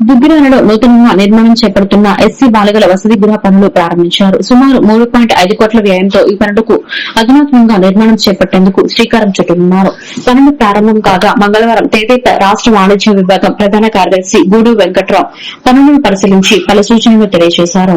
దుగ్గిరాలలో నూతనంగా నిర్మాణం చేపడుతున్న ఎస్సీ బాలికల వసతి గృహ పనులు ప్రారంభించారు. సుమారు మూడు పాయింట్ ఐదు కోట్ల వ్యయంతో ఈ పనులకు అధునాత్మకంగా నిర్మాణం చేపట్టేందుకు శ్రీకారం చుట్టనున్నారు. పనులు ప్రారంభం కాగా మంగళవారం తేదీపై రాష్ట వాణిజ్య విభాగం ప్రధాన కార్యదర్శి గూడు వెంకట్రావు పనులను పరిశీలించి పలు సూచనలు తెలియజేశారు.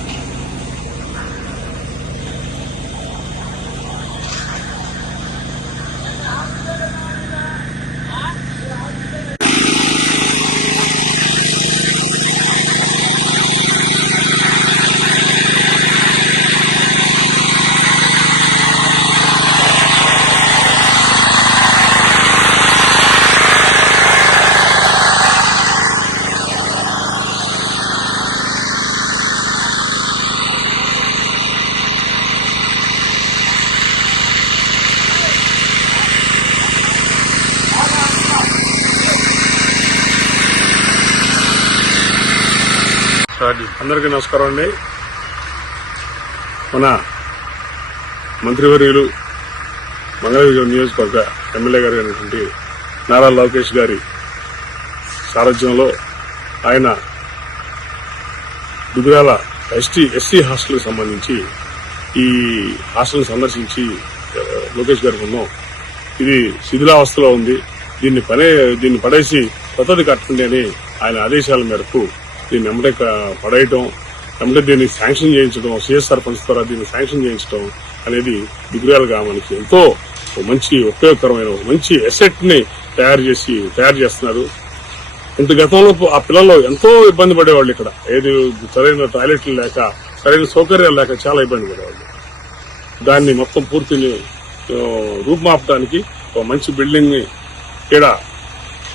అందరికీ నమస్కారం అండి. మన మంత్రివర్యులు మంగళగిరి నియోజకవర్గ ఎమ్మెల్యే గారు అయినటువంటి నారా లోకేష్ గారి సారథ్యంలో ఆయన దుగ్రాల ఎస్టీ ఎస్సీ హాస్టల్కి సంబంధించి ఈ హాస్టల్ని సందర్శించి లోకేష్ గారు ఉన్నాం. ఇది శిథిలావస్థలో ఉంది. దీన్ని పనే దీన్ని పడేసి కొత్తది కట్టండి అని ఆయన ఆదేశాల మేరకు దీన్ని వెంబడే పడేయటం వెంబడే దీన్ని శాంక్షన్ చేయించడం సిఎస్ఆర్ సర్పంచ్ ద్వారా దీన్ని శాంక్షన్ చేయించడం అనేది దిగురాలుగా మనకి ఎంతో మంచి ఉపయోగకరమైన మంచి ఎసెట్ని తయారు చేసి తయారు చేస్తున్నారు. ఇంత గతంలో ఆ పిల్లలు ఎంతో ఇబ్బంది పడేవాళ్ళు ఇక్కడ. ఏది సరైన టాయిలెట్లు లేక సరైన సౌకర్యాలు లేక చాలా ఇబ్బంది పడేవాళ్ళు. దాన్ని మొత్తం పూర్తిని రూపుమాపడానికి ఒక మంచి బిల్డింగ్ని ఇక్కడ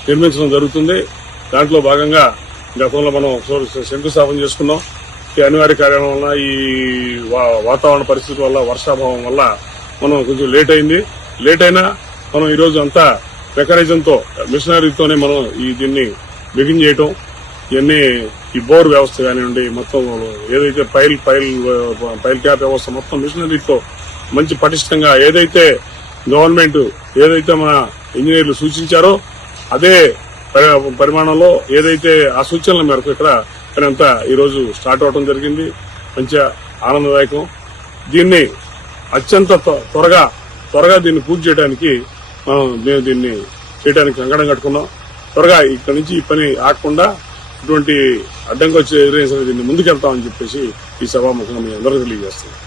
నిర్మించడం జరుగుతుంది. దాంట్లో భాగంగా గతంలో మనం ఒకసారి శంకుస్థాపన చేసుకున్నాం. ఈ అనివార్య కార్యాలయం వల్ల ఈ వా- వాతావరణ పరిస్థితి వల్ల వర్షాభావం వల్ల మనం కొంచెం లేట్ అయింది. లేట్ అయినా మనం ఈరోజు అంతా మెకానిజంతో మిషనరీతోనే మనం ఈ దీన్ని బిగిన్ చేయటం. ఇవన్నీ ఈ బోర్ వ్యవస్థ కానివ్వండి మొత్తం ఏదైతే పైల్ పైల్ పైల్ క్యాప్ వ్యవస్థ మొత్తం మిషనరీతో మంచి పటిష్టంగా ఏదైతే గవర్నమెంట్ ఏదైతే మన ఇంజనీర్లు సూచించారో అదే పరిమాణంలో ఏదైతే ఆ సూచనల మేరకు ఇక్కడ పని అంతా ఈరోజు స్టార్ట్ అవడం జరిగింది. మంచిగా ఆనందదాయకం. దీన్ని అత్యంత త్వరగా త్వరగా దీన్ని పూర్తి చేయడానికి మనం మేము దీన్ని చేయడానికి కంకణం కట్టుకున్నాం. త్వరగా ఇక్కడ నుంచి ఈ పని ఆగకుండా ఇటువంటి అడ్డంకి వచ్చే సరే దీన్ని ముందుకెళ్తామని చెప్పేసి ఈ సభాముఖంగా మీ అందరికీ తెలియజేస్తున్నాం.